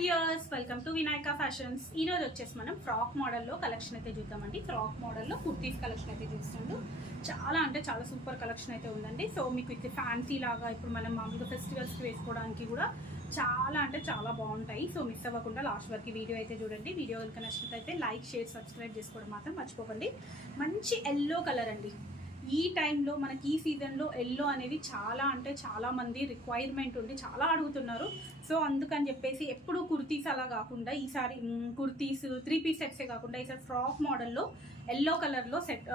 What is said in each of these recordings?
Viewers welcome to Vinayaka fashions. ఈ రోజు వచ్చేసి మనం ఫ్రాక్ మోడల్లో కలెక్షన్ అయితే చూద్దామండి. ఫ్రాక్ మోడల్లో కుర్తీస్ కలెక్షన్ అయితే చూస్తుండు. చాలా అంటే చాలా సూపర్ కలెక్షన్ అయితే ఉందండి. సో మీకు ఇది ఫ్యాన్సీ లాగా ఇప్పుడు మనం మామూలుగా ఫెస్టివల్స్కి వేసుకోవడానికి కూడా చాలా అంటే చాలా బాగుంటాయి. సో మిస్ అవ్వకుండా లాస్ట్ వరకు వీడియో అయితే చూడండి. వీడియో కనుక నచ్చినట్లయితే లైక్, షేర్, సబ్స్క్రైబ్ చేసుకోవడం మాత్రం మర్చిపోకండి. మంచి ఎల్లో కలర్ అండి. ఈ టైంలో మనకి ఈ సీజన్లో ఎల్లో అనేది చాలా అంటే చాలా మంది రిక్వైర్మెంట్ ఉంది, చాలా అడుగుతున్నారు. సో అందుకని చెప్పేసి ఎప్పుడు కుర్తీస్ అలా కాకుండా ఈసారి కుర్తీస్ 3 పీస్ సెట్సే కాకుండా ఈసారి ఫ్రాక్ మోడల్లో ఎల్లో కలర్లో సెట్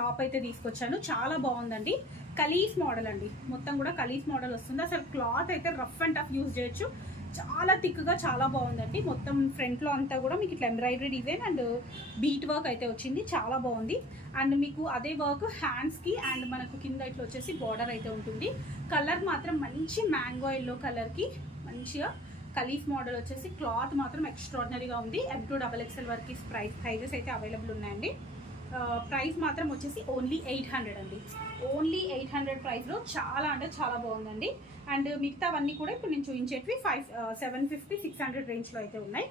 టాప్ అయితే తీసుకొచ్చాను. చాలా బాగుందండి. కలీస్ మోడల్ అండి, మొత్తం కూడా కలీస్ మోడల్ వస్తుంది. అసలు క్లాత్ అయితే రఫ్ అండ్ టఫ్ యూజ్ చేయొచ్చు. చాలా థిక్గా చాలా బాగుందండి. మొత్తం ఫ్రంట్లో అంతా కూడా మీకు ఇట్లా embroidery design and bead work అయితే వచ్చింది. చాలా బాగుంది. అండ్ మీకు అదే వర్క్ హ్యాండ్స్కి అండ్ మనకు కింద ఇట్లా వచ్చేసి బార్డర్ అయితే ఉంటుంది. కలర్ మాత్రం మంచి మ్యాంగో ఎల్లో కలర్కి మంచిగా కలీఫ్ మోడల్ వచ్చేసి క్లాత్ మాత్రం ఎక్స్ట్రాడినరీగా ఉంది. M2 XXL వరకు ప్రైజెస్ అయితే అవైలబుల్ ఉన్నాయండి. ప్రైస్ మాత్రం వచ్చేసి ఓన్లీ 800 అండి. ఓన్లీ 800 ప్రైస్లో చాలా అంటే చాలా బాగుందండి. అండ్ మిగతావన్నీ కూడా ఇప్పుడు నేను చూపించేటివి 750, 600 రేంజ్లో అయితే ఉన్నాయి.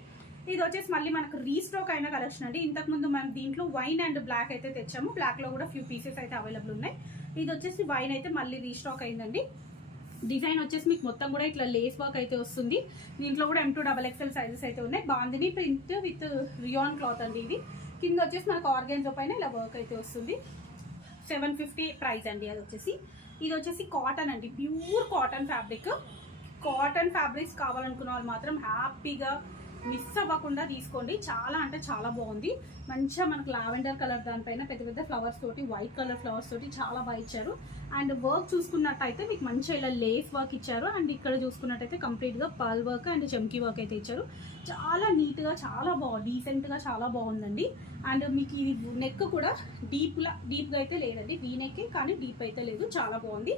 ఇది వచ్చేసి మళ్ళీ మనకు రీస్టాక్ అయిన కలెక్షన్ అండి. ఇంతకుముందు మనం దీంట్లో వైన్ అండ్ బ్లాక్ అయితే తెచ్చాము. బ్లాక్లో కూడా ఫ్యూ పీసెస్ అయితే అవైలబుల్ ఉన్నాయి. ఇది వచ్చేసి వైన్ అయితే మళ్ళీ రీస్టాక్ అయిందండి. డిజైన్ వచ్చేసి మీకు మొత్తం కూడా ఇట్లా లేస్ వర్క్ అయితే వస్తుంది. దీంట్లో కూడా M2 XXL సైజెస్ అయితే ఉన్నాయి. Bandhani print with rayon cloth అండి. ఇది కింద వచ్చేసి మనకు ఆర్గాన్జా పైన ఇలా వర్క్ అయితే వస్తుంది. 750 ప్రైస్ అండి. అది వచ్చేసి ఇది వచ్చేసి కాటన్ అండి, pure cotton fabric. Cotton fabrics కావాలనుకున్న వాళ్ళు మాత్రం హ్యాపీగా మిస్ అవ్వకుండా తీసుకోండి. చాలా అంటే చాలా బాగుంది. మంచిగా మనకు లావెండర్ కలర్ దానిపైన పెద్ద పెద్ద ఫ్లవర్స్ తోటి, వైట్ కలర్ ఫ్లవర్స్ తోటి చాలా బాగా ఇచ్చారు. అండ్ వర్క్ చూసుకున్నట్టయితే మీకు మంచిగా ఇలా లేస్ వర్క్ ఇచ్చారు. అండ్ ఇక్కడ చూసుకున్నట్టయితే కంప్లీట్గా పర్ల్ వర్క్ అండ్ చమ్కీ వర్క్ అయితే ఇచ్చారు. చాలా నీట్గా చాలా డీసెంట్గా చాలా బాగుందండి. అండ్ మీకు ఇది నెక్ కూడా డీప్గా అయితే లేదండి. వీ నెక్ కానీ డీప్ అయితే లేదు. చాలా బాగుంది.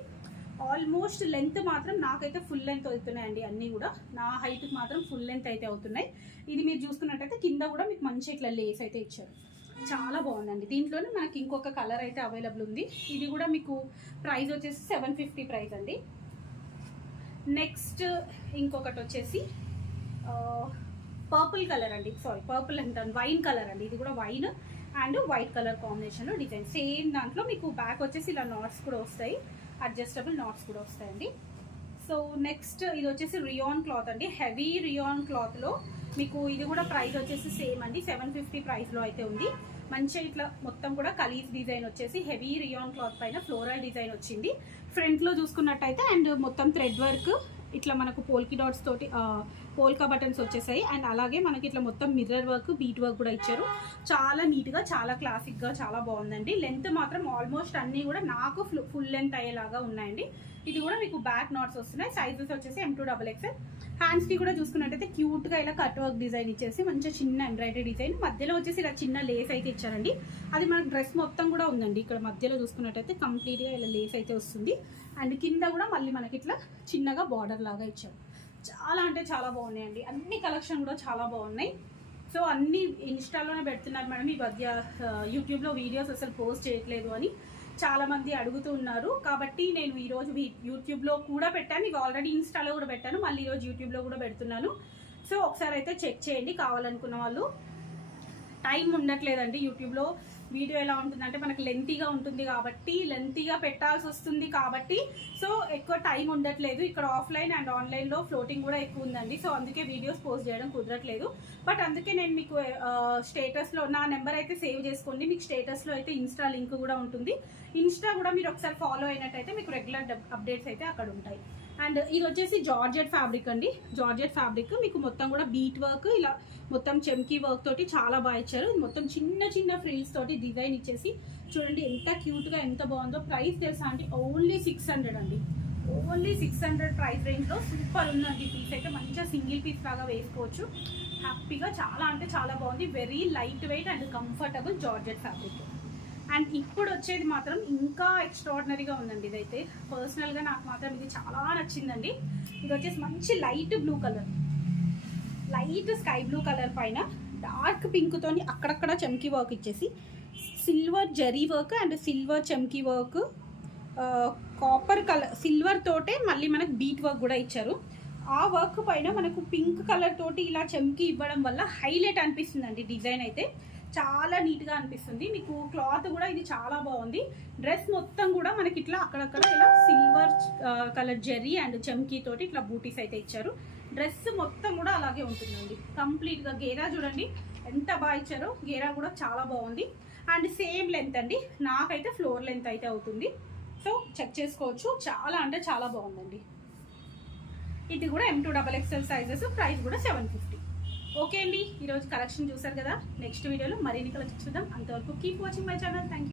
ఆల్మోస్ట్ లెంత్ మాత్రం నాకైతే ఫుల్ లెంత్ అవుతున్నాయండి. అన్నీ కూడా నా హైట్కి మాత్రం ఫుల్ లెంత్ అయితే అవుతున్నాయి. ఇది మీరు చూసుకున్నట్టయితే కింద కూడా మీకు మంచి ఇట్లా లేస్ అయితే ఇచ్చారు. చాలా బాగుందండి. దీంట్లోనే మనకి ఇంకొక కలర్ అయితే అవైలబుల్ ఉంది. ఇది కూడా మీకు ప్రైస్ వచ్చేసి 750 ప్రైస్ అండి. నెక్స్ట్ ఇంకొకటి వచ్చేసి పర్పుల్ కలర్ అండి. పర్పుల్ అంటాను, వైన్ కలర్ అండి. ఇది కూడా వైన్ అండ్ వైట్ కలర్ కాంబినేషన్లో డిజైన్. సేమ్ దాంట్లో మీకు బ్యాక్ వచ్చేసి ఇలా నాట్స్ కూడా వస్తాయి, అడ్జస్టబుల్ నాట్స్ కూడా వస్తాయండి. సో నెక్స్ట్ ఇది వచ్చేసి రియాన్ క్లాత్ అండి. హెవీ రియాన్ క్లాత్లో మీకు ఇది కూడా ప్రైస్ వచ్చేసి సేమ్ అండి. 750 ప్రైస్లో అయితే ఉంది. మంచిగా ఇట్లా మొత్తం కూడా కలీఫ్ డిజైన్ వచ్చేసి హెవీ రియాన్ క్లాత్ పైన ఫ్లోరల్ డిజైన్ వచ్చింది. ఫ్రంట్లో చూసుకున్నట్టయితే అండ్ మొత్తం థ్రెడ్ వర్క్ ఇట్లా మనకు పోల్కి డాట్స్ తోటి పోల్కా బటన్స్ వచ్చేసాయి. అండ్ అలాగే మనకి ఇట్లా మొత్తం మిర్రర్ వర్క్, బీట్ వర్క్ కూడా ఇచ్చారు. చాలా నీట్గా చాలా క్లాసిక్గా చాలా బాగుందండి. లెంత్ మాత్రం ఆల్మోస్ట్ అన్నీ కూడా నాకు ఫుల్ లెంత్ అయ్యేలాగా ఉన్నాయండి. ఇది కూడా మీకు బ్యాక్ నాట్స్ వస్తున్నాయి. సైజెస్ వచ్చేసి M2 XXL. హ్యాండ్స్కి కూడా చూసుకున్నట్టయితే క్యూట్గా ఇలా కట్ వర్క్ డిజైన్ ఇచ్చేసి మంచిగా చిన్న ఎంబ్రాయిడరీ డిజైన్, మధ్యలో వచ్చేసి ఇలా చిన్న లేస్ అయితే ఇచ్చారండి. అది మనకు డ్రెస్ మొత్తం కూడా ఉందండి. ఇక్కడ మధ్యలో చూసుకున్నట్టయితే కంప్లీట్గా ఇలా లేస్ అయితే వస్తుంది. అండ్ కింద కూడా మళ్ళీ మనకి ఇట్లా చిన్నగా బార్డర్ లాగా ఇచ్చారు. చాలా అంటే చాలా బాగున్నాయండి. అన్ని కలెక్షన్ కూడా చాలా బాగున్నాయి. సో అన్ని ఇన్స్టాలోనే పెడుతున్నారు మేడం. ఈ మధ్య యూట్యూబ్లో వీడియోస్ అసలు పోస్ట్ చేయట్లేదు అని చాలామంది అడుగుతూ ఉన్నారు. కాబట్టి నేను ఈరోజు యూట్యూబ్లో కూడా పెట్టాను, ఇవి ఆల్రెడీ ఇన్స్టాలో కూడా పెట్టాను, మళ్ళీ ఈరోజు యూట్యూబ్లో కూడా పెడుతున్నాను. సో ఒకసారి అయితే చెక్ చేయండి కావాలనుకున్న వాళ్ళు. టైం ఉండట్లేదండి యూట్యూబ్లో. వీడియో ఎలా ఉంటుందంటే మనకు లెంతీగా ఉంటుంది కాబట్టి లెంతీగా పెట్టాల్సి వస్తుంది కాబట్టి సో ఎక్కువ టైం ఉండట్లేదు. ఇక్కడ ఆఫ్లైన్ అండ్ ఆన్లైన్లో ఫ్లోటింగ్ కూడా ఎక్కువ ఉందండి. సో అందుకే వీడియోస్ పోస్ట్ చేయడం కుదరట్లేదు. బట్ అందుకే నేను మీకు స్టేటస్లో నా నెంబర్ అయితే సేవ్ చేసుకోండి. మీకు స్టేటస్లో అయితే ఇన్స్టా లింక్ కూడా ఉంటుంది. ఇన్స్టా కూడా మీరు ఒకసారి ఫాలో అయినట్టయితే మీకు రెగ్యులర్ అప్డేట్స్ అయితే అక్కడ ఉంటాయి. అండ్ ఇది వచ్చేసి జార్జెట్ ఫ్యాబ్రిక్ అండి. జార్జెట్ ఫ్యాబ్రిక్ మీకు మొత్తం కూడా బీట్ వర్క్ ఇలా మొత్తం చెమ్కీ వర్క్ తోటి చాలా బాగా ఇచ్చారు. మొత్తం చిన్న చిన్న ఫ్రిల్స్ తోటి డిజైన్ ఇచ్చేసి చూడండి ఎంత క్యూట్గా ఎంత బాగుందో. ప్రైస్ తెలుసా అంటే ఓన్లీ 600 అండి. ఓన్లీ 600 ప్రైస్ రేంజ్లో సూపర్ ఉందండి. పీస్ అయితే మంచిగా సింగిల్ పీస్ లాగా వేసుకోవచ్చు హ్యాపీగా. చాలా అంటే చాలా బాగుంది. Very light weight and comfortable georgette fabric. And ఇప్పుడు వచ్చేది మాత్రం ఇంకా ఎక్స్ట్రాడినరీగా ఉందండి. ఇదైతే పర్సనల్గా నాకు మాత్రం ఇది చాలా నచ్చిందండి. ఇది వచ్చేసి మంచి light blue colour, light sky blue colour పైన డార్క్ పింక్తోని అక్కడక్కడ చమ్కీ వర్క్ ఇచ్చేసి సిల్వర్ జరీ వర్క్ అండ్ సిల్వర్ చమ్కీ వర్క్, కాపర్ కలర్ సిల్వర్ తోటే మళ్ళీ మనకు బీట్ వర్క్ కూడా ఇచ్చారు. ఆ వర్క్ పైన మనకు పింక్ కలర్ తోటి ఇలా చెమ్కి ఇవ్వడం వల్ల హైలైట్ అనిపిస్తుందండి. డిజైన్ అయితే చాలా నీట్గా అనిపిస్తుంది. మీకు క్లాత్ కూడా ఇది చాలా బాగుంది. డ్రెస్ మొత్తం కూడా మనకి ఇట్లా అక్కడక్కడ ఇలా సిల్వర్ కలర్ జెర్రీ అండ్ చెమ్కీ తోటి ఇట్లా బూటీస్ అయితే ఇచ్చారు. డ్రెస్ మొత్తం కూడా అలాగే ఉంటుందండి. కంప్లీట్గా గేరా చూడండి ఎంత బాగా ఇచ్చారో. గేరా కూడా చాలా బాగుంది. అండ్ సేమ్ లెంత్ అండి, నాకైతే ఫ్లోర్ లెంత్ అయితే అవుతుంది. సో చెక్ చేసుకోవచ్చు. చాలా అంటే చాలా బాగుందండి. ఇది కూడా M2XXL సైజెస్. ప్రైస్ కూడా 750. ఓకే అండి, ఈరోజు కలెక్షన్ చూసారు కదా. నెక్స్ట్ వీడియోలో మరిన్ని కలెక్షన్ చూద్దాం. అంతవరకు keep watching my channel. Thank you.